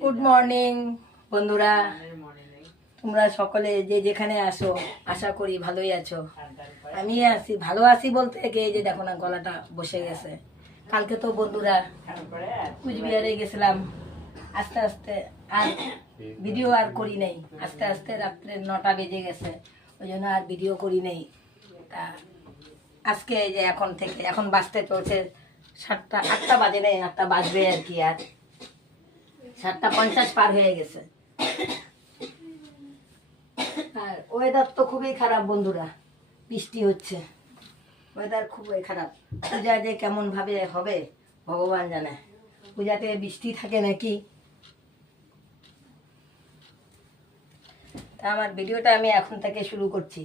Good morning বন্ধুরা, তোমরা সকলে যে যেখানে আসো আশা করি ভালোই আছো। আমি আছি, ভালো আছি বলতে এই যে দেখো না গলাটা বসে গেছে। কালকে তো বন্ধুরা কুচবিহারে গেছিলাম, আস্তে আস্তে আর ভিডিও আর করি নাই। আস্তে আস্তে রাত্রে 9টা বেজে গেছে, ওই জন্য আর ভিডিও করি নাই। তা আজকে এই যে এখন বাজতে চলছে 7টা, 8টা বাজে নেই, 8টা বাজবে আর কি। আর 7:50 পার হয়ে গেছে। আর ওয়েদার তো খুবই খারাপ বন্ধুরা, বৃষ্টি হচ্ছে, ওয়েদার খুবই খারাপ। পূজা যে কেমন ভাবে হবে ভগবান জানে। পূজাতে বৃষ্টি থাকে নাকি। তা আমার ভিডিওটা আমি এখন থেকে শুরু করছি।